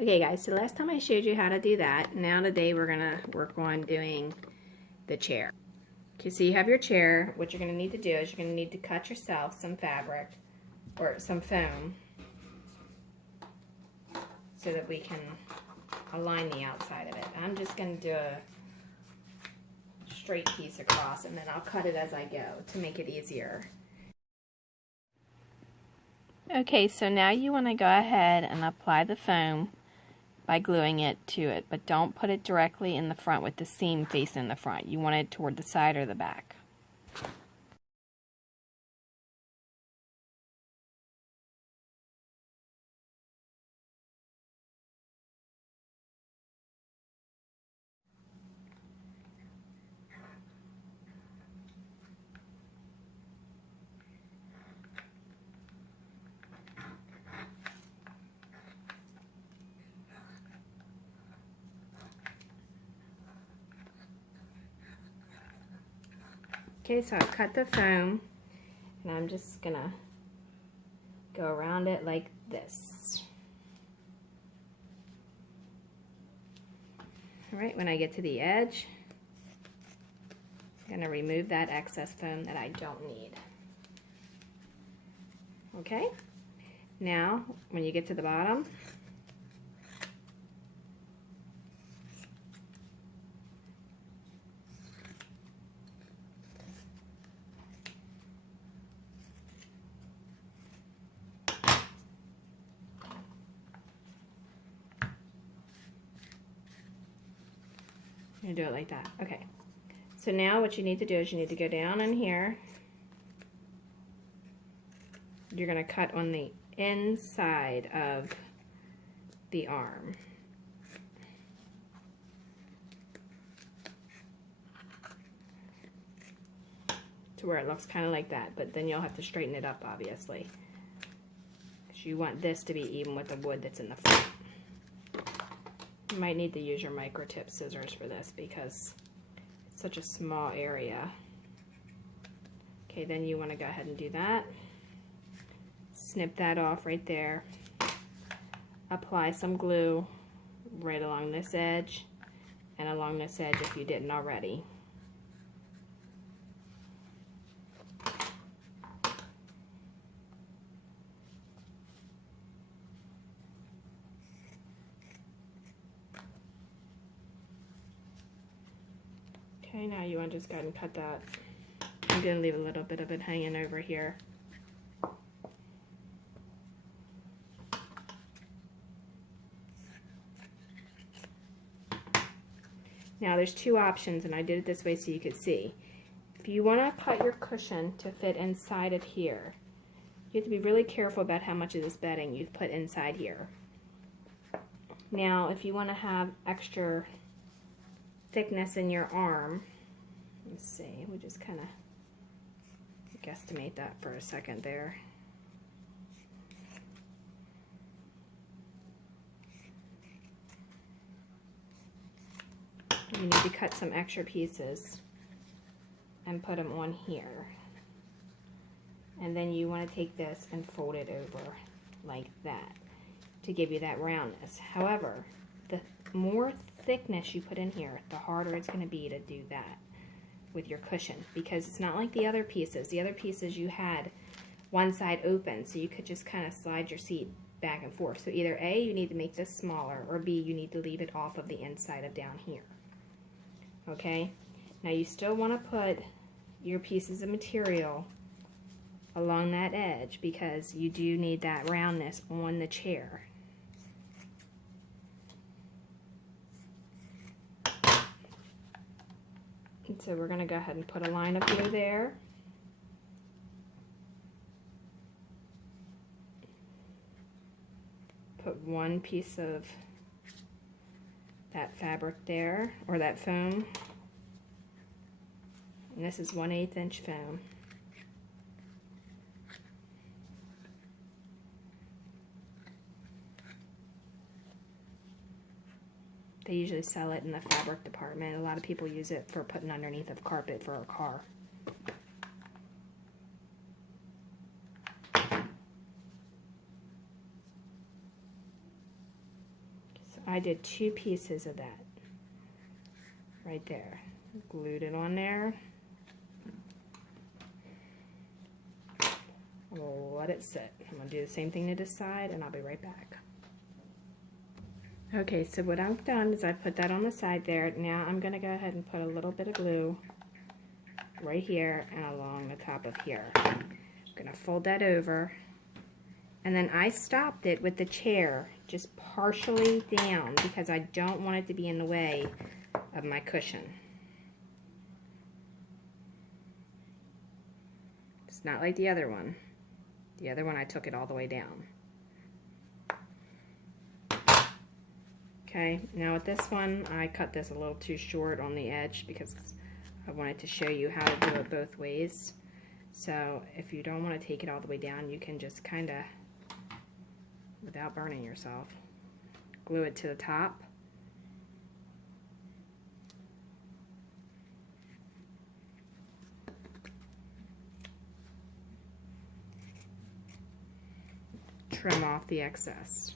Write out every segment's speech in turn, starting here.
Okay guys, so last time I showed you how to do that. Now today we're going to work on doing the chair. Okay, so you have your chair. What you're going to need to do is you're going to need to cut yourself some fabric or some foam so that we can align the outside of it. I'm just going to do a straight piece across and then I'll cut it as I go to make it easier. Okay, so now you want to go ahead and apply the foam by gluing it to it, but don't put it directly in the front with the seam facing the front. You want it toward the side or the back. Okay, so I've cut the foam and I'm just gonna go around it like this. Alright, when I get to the edge, I'm gonna remove that excess foam that I don't need. Okay, now when you get to the bottom, you do it like that. Okay, so now what you need to do is you need to go down in here. You're going to cut on the inside of the arm. To where it looks kind of like that, but then you'll have to straighten it up obviously. Because you want this to be even with the wood that's in the front. You might need to use your micro-tip scissors for this because it's such a small area. Okay, then you want to go ahead and do that. Snip that off right there. Apply some glue right along this edge and along this edge if you didn't already. Okay, now you want to just go ahead and cut that. I'm going to leave a little bit of it hanging over here. Now there's two options, and I did it this way so you could see. If you want to cut your cushion to fit inside of here, you have to be really careful about how much of this bedding you put inside here. Now if you want to have extra thickness in your arm, let's see, we'll just kind of guesstimate that for a second there. You need to cut some extra pieces and put them on here. And then you want to take this and fold it over like that to give you that roundness. However, the more thickness you put in here, the harder it's going to be to do that with your cushion, because it's not like the other pieces. The other pieces you had one side open, so you could just kind of slide your seat back and forth. So either A, you need to make this smaller, or B, you need to leave it off of the inside of down here. Okay, now you still want to put your pieces of material along that edge because you do need that roundness on the chair. And so we're going to go ahead and put a line of glue there. Put one piece of that fabric there, or that foam. And this is 1/8 inch foam. They usually sell it in the fabric department. A lot of people use it for putting underneath of carpet for a car. I did 2 pieces of that right there. Glued it on there. We'll let it sit. I'm going to do the same thing to this side, and I'll be right back. Okay, so what I've done is I put that on the side there. Now I'm going to go ahead and put a little bit of glue right here and along the top of here. I'm going to fold that over, and then I stopped it with the chair just partially down because I don't want it to be in the way of my cushion. It's not like the other one. The other one I took it all the way down. Okay, now with this one I cut this a little too short on the edge because I wanted to show you how to do it both ways. So if you don't want to take it all the way down, you can just kind of, without burning yourself, glue it to the top. Trim off the excess.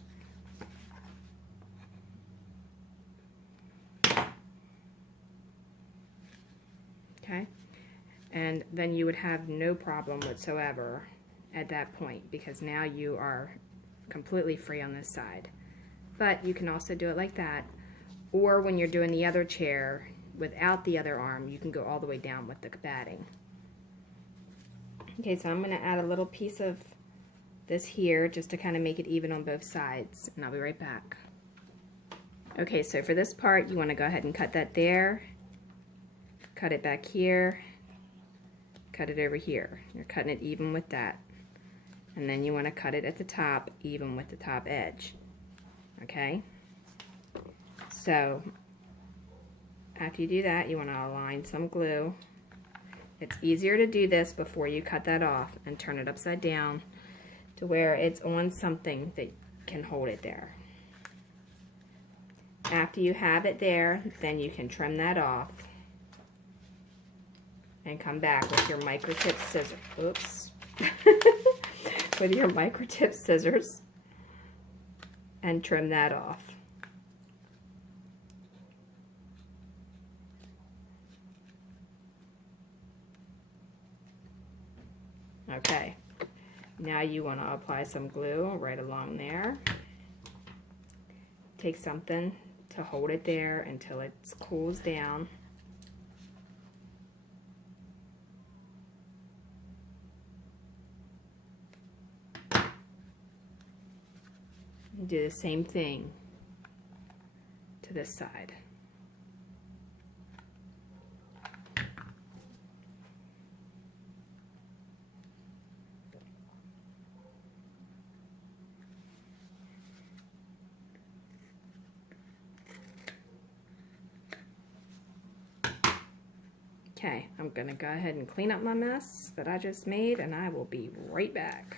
Okay, and then you would have no problem whatsoever at that point because now you are completely free on this side. But you can also do it like that, or when you're doing the other chair without the other arm, you can go all the way down with the batting. Okay, so I'm going to add a little piece of this here just to kind of make it even on both sides, and I'll be right back. Okay, so for this part you want to go ahead and cut that there, cut it back here, cut it over here. You're cutting it even with that, and then you want to cut it at the top even with the top edge. Okay, so after you do that, you want to align some glue. It's easier to do this before you cut that off and turn it upside down to where it's on something that can hold it there. After you have it there, then you can trim that off and come back with your microtip scissors. Oops. With your microtip scissors and trim that off. Okay. Now you want to apply some glue right along there. Take something to hold it there until it cools down. And do the same thing to this side. Okay, I'm going to go ahead and clean up my mess that I just made, and I will be right back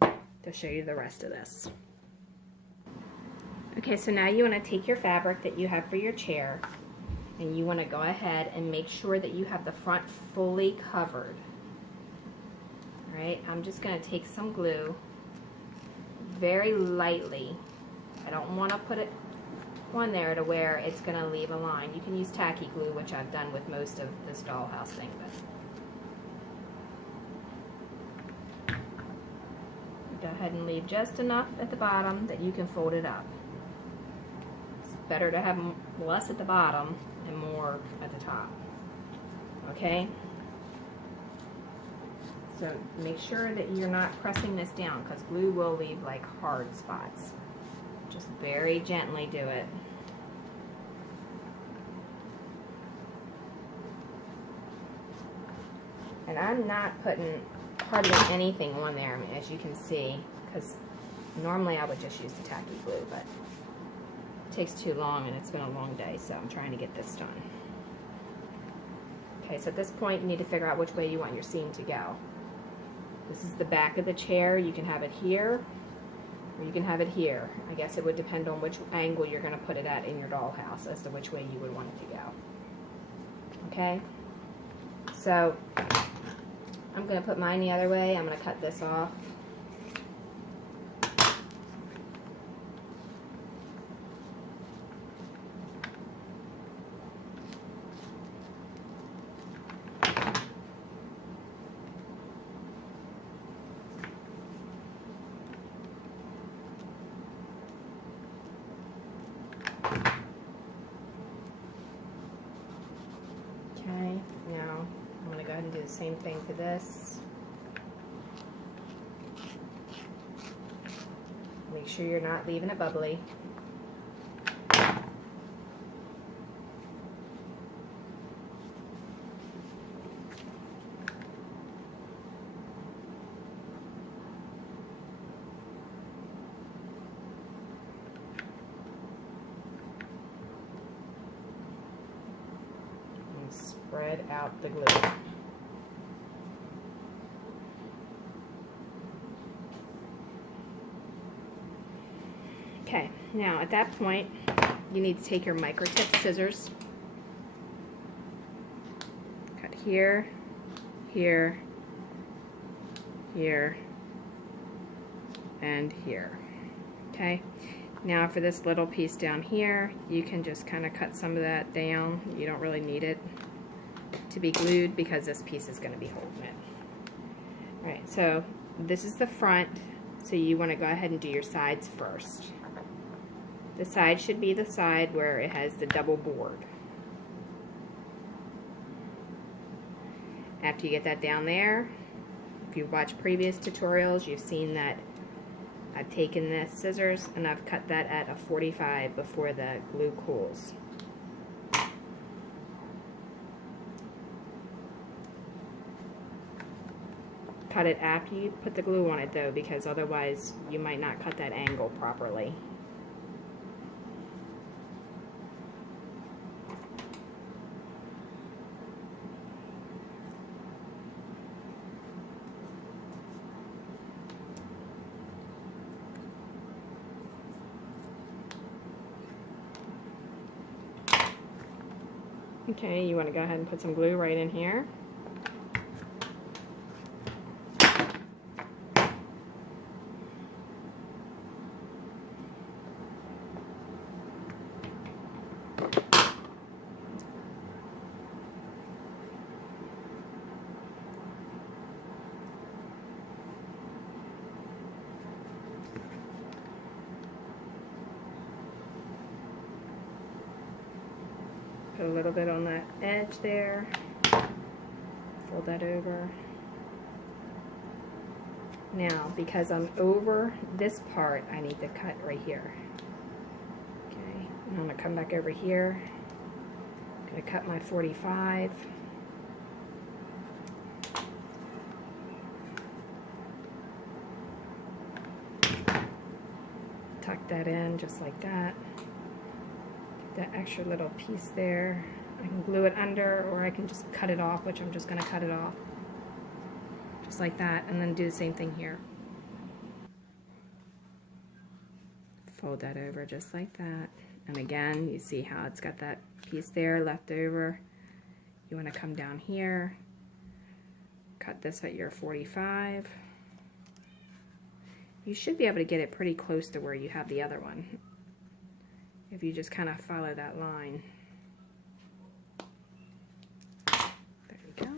to show you the rest of this. Okay, so now you want to take your fabric that you have for your chair, and you want to go ahead and make sure that you have the front fully covered. Alright, I'm just going to take some glue very lightly. I don't want to put it on there to where it's going to leave a line. You can use tacky glue, which I've done with most of this dollhouse thing. But go ahead and leave just enough at the bottom that you can fold it up. It's better to have less at the bottom and more at the top. Okay? So make sure that you're not pressing this down because glue will leave like hard spots. Just very gently do it. And I'm not putting hardly anything on there, I mean, as you can see, because normally I would just use the tacky glue, but it takes too long and it's been a long day, so I'm trying to get this done. Okay, so at this point you need to figure out which way you want your seam to go. This is the back of the chair. You can have it here, or you can have it here. I guess it would depend on which angle you're going to put it at in your dollhouse as to which way you would want it to go. Okay? So, I'm going to put mine the other way. I'm going to cut this off. same thing to this. Make sure you're not leaving it bubbly. And spread out the glue. Okay, now at that point, you need to take your micro tip scissors, cut here, here, here, and here. Okay, now for this little piece down here, you can just kind of cut some of that down. You don't really need it to be glued because this piece is going to be holding it. All right, so this is the front, so you want to go ahead and do your sides first. The side should be the side where it has the double board. After you get that down there, if you've watched previous tutorials, you've seen that I've taken this scissors and I've cut that at a 45 before the glue cools. Cut it after you put the glue on it though, because otherwise you might not cut that angle properly. Okay, you want to go ahead and put some glue right in here. Put a little bit on that edge there, fold that over. Now, because I'm over this part, I need to cut right here. Okay, and I'm going to come back over here. I'm going to cut my 45. Tuck that in just like that. That extra little piece there, I can glue it under, or I can just cut it off, which I'm just going to cut it off just like that, and then do the same thing here. Fold that over just like that, and again you see how it's got that piece there left over. You want to come down here, cut this at your 45. You should be able to get it pretty close to where you have the other one if you just kind of follow that line. There we go. Go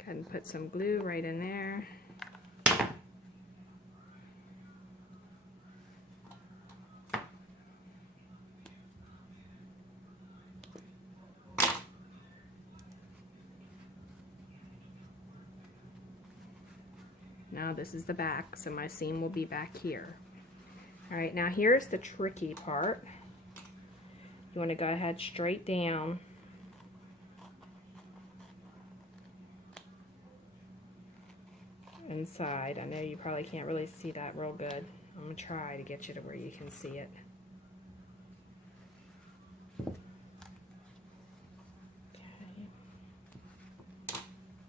ahead and put some glue right in there. Now this is the back, so my seam will be back here. Alright, now here's the tricky part. You want to go ahead straight down. Inside. I know you probably can't really see that real good. I'm going to try to get you to where you can see it. Okay.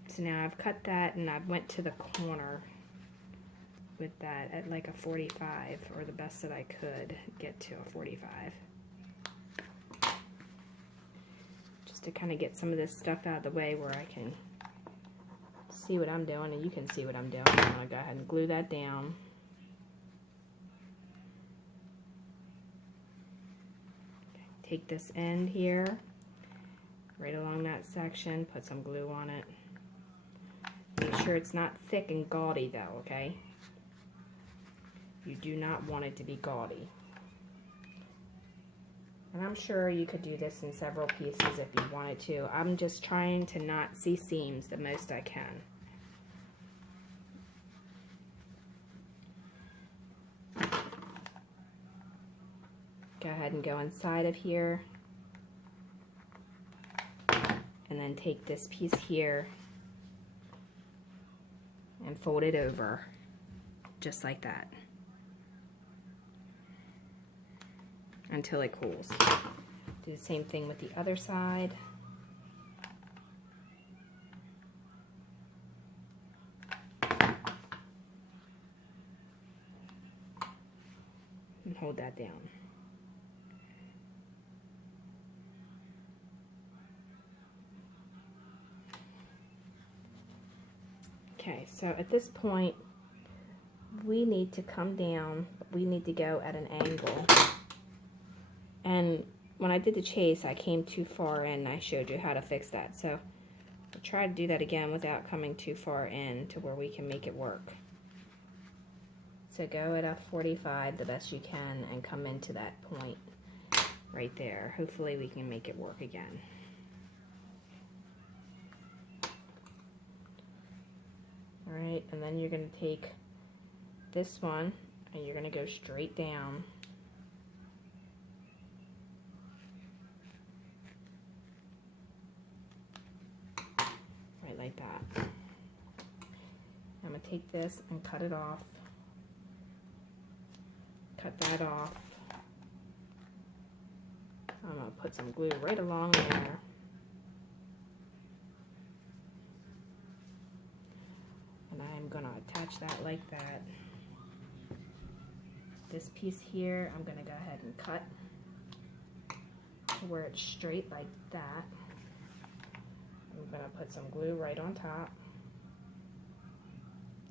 So now I've cut that and I went to the corner with that at like a 45, or the best that I could get to a 45. Just to kind of get some of this stuff out of the way where I can see what I'm doing and you can see what I'm doing. I'm going to go ahead and glue that down. Okay, take this end here, right along that section, put some glue on it. Make sure it's not thick and gaudy though, okay? You do not want it to be gaudy. And I'm sure you could do this in several pieces if you wanted to. I'm just trying to not see seams the most I can. Go ahead and go inside of here. And then take this piece here and fold it over just like that until it cools. Do the same thing with the other side. And hold that down. Okay, so at this point, we need to come down. We need to go at an angle. And when I did the chase, I came too far in. I showed you how to fix that. So I'll try to do that again without coming too far in to where we can make it work. So go at a 45 the best you can and come into that point right there. Hopefully we can make it work again. Alright, and then you're going to take this one and you're going to go straight down. Right like that. I'm going to take this and cut it off. Cut that off. I'm going to put some glue right along there. And I'm going to attach that like that. This piece here, I'm going to go ahead and cut to where it's straight like that. I'm going to put some glue right on top,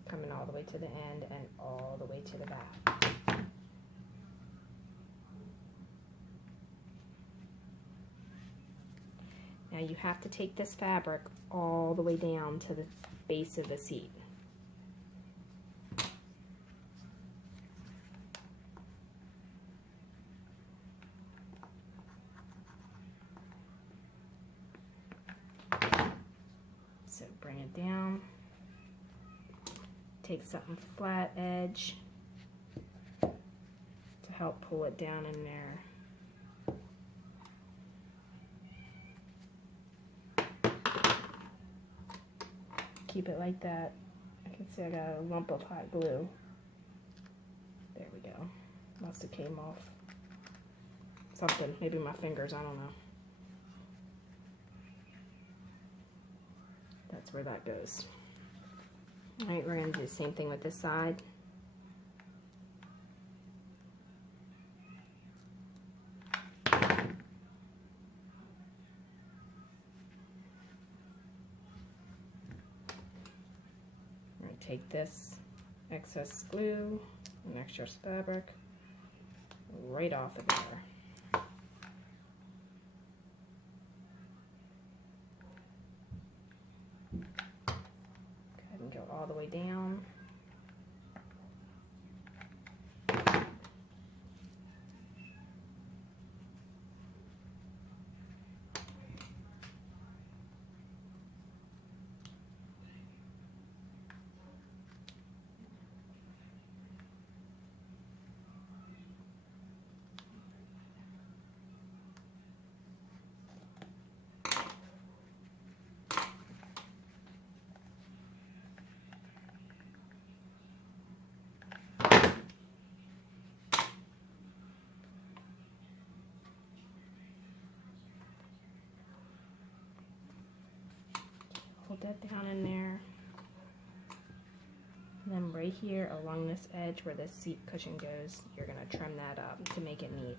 coming all the way to the end and all the way to the back. Now you have to take this fabric all the way down to the base of the seat. So bring it down, take something flat edge to help pull it down in there. Keep it like that. I can see I got a lump of hot glue. There we go. Must have came off something, maybe my fingers, I don't know. That's where that goes. Alright, we're going to do the same thing with this side. Take this excess glue and excess fabric right off of there. Go ahead and go all the way down. Hold that down in there. And then right here along this edge where this seat cushion goes, you're going to trim that up to make it neat.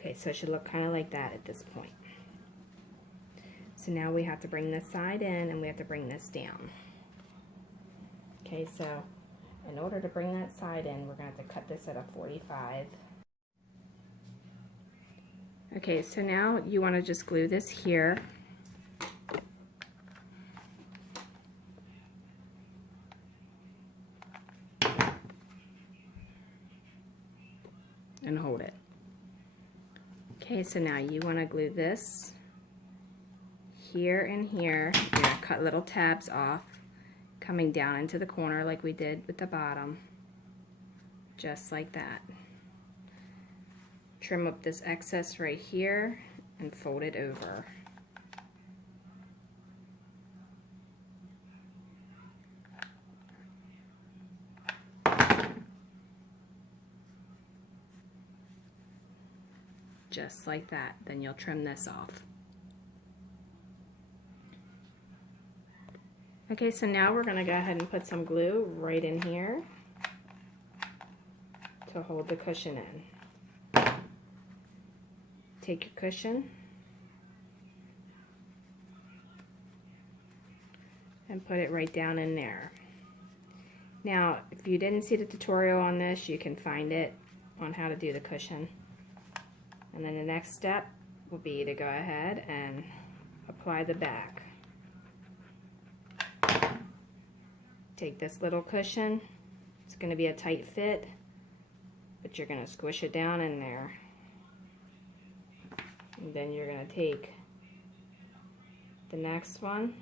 Okay, so it should look kind of like that at this point. So now we have to bring this side in and we have to bring this down. Okay, so In order to bring that side in, we're going to have to cut this at a 45. Okay, so now you want to just glue this here. And hold it. Okay, so now you want to glue this here and here. You're going to cut little tabs off, coming down into the corner like we did with the bottom, just like that. Trim up this excess right here and fold it over. Just like that. Then you'll trim this off. Okay, so now we're going to go ahead and put some glue right in here to hold the cushion in. Take your cushion and put it right down in there. Now, if you didn't see the tutorial on this, you can find it on how to do the cushion. And then the next step will be to go ahead and apply the back. Take this little cushion. It's going to be a tight fit, but you're going to squish it down in there. And then you're going to take the next one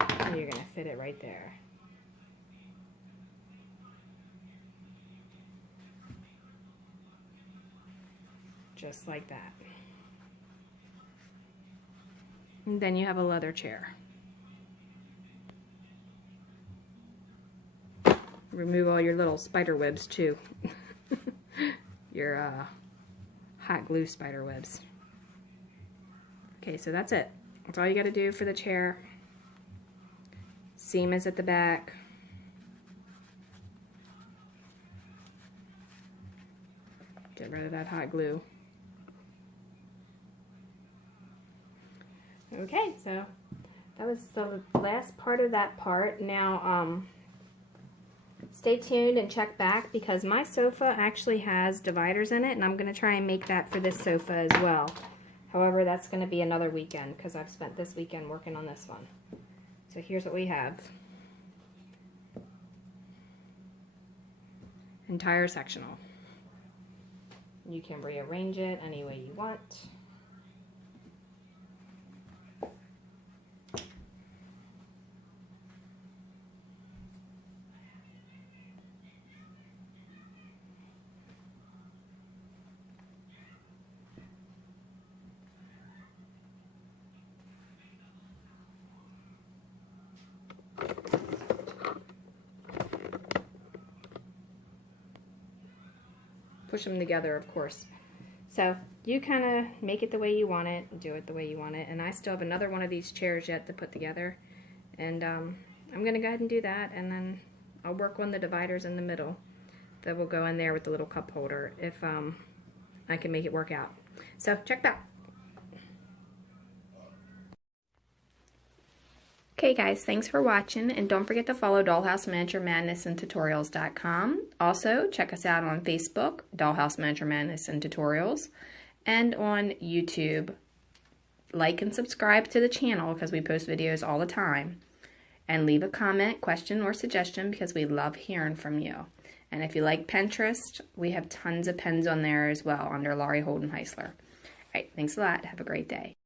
and you're going to fit it right there. Just like that. And then you have a leather chair. Remove all your little spider webs too. Your hot glue spider webs. Okay, so that's it. That's all you got to do for the chair. Seam is at the back. Get rid of that hot glue. Okay, so that was the last part of that part. Now, stay tuned and check back because my sofa actually has dividers in it, and I'm going to try and make that for this sofa as well. However, that's going to be another weekend because I've spent this weekend working on this one. So here's what we have. Entire sectional. You can rearrange it any way you want. Push them together, of course. So you kind of make it the way you want it, do it the way you want it, and I still have another one of these chairs yet to put together, and I'm going to go ahead and do that, and then I'll work on the dividers in the middle that will go in there with the little cup holder if I can make it work out. So check back. Okay guys, thanks for watching, and don't forget to follow Dollhouse Miniature Madness and Tutorials.com. Also, check us out on Facebook, Dollhouse Miniature Madness and Tutorials, and on YouTube. Like and subscribe to the channel because we post videos all the time. And leave a comment, question, or suggestion because we love hearing from you. And if you like Pinterest, we have tons of pens on there as well under Laurie Holden Heisler. Alright, thanks a lot. Have a great day.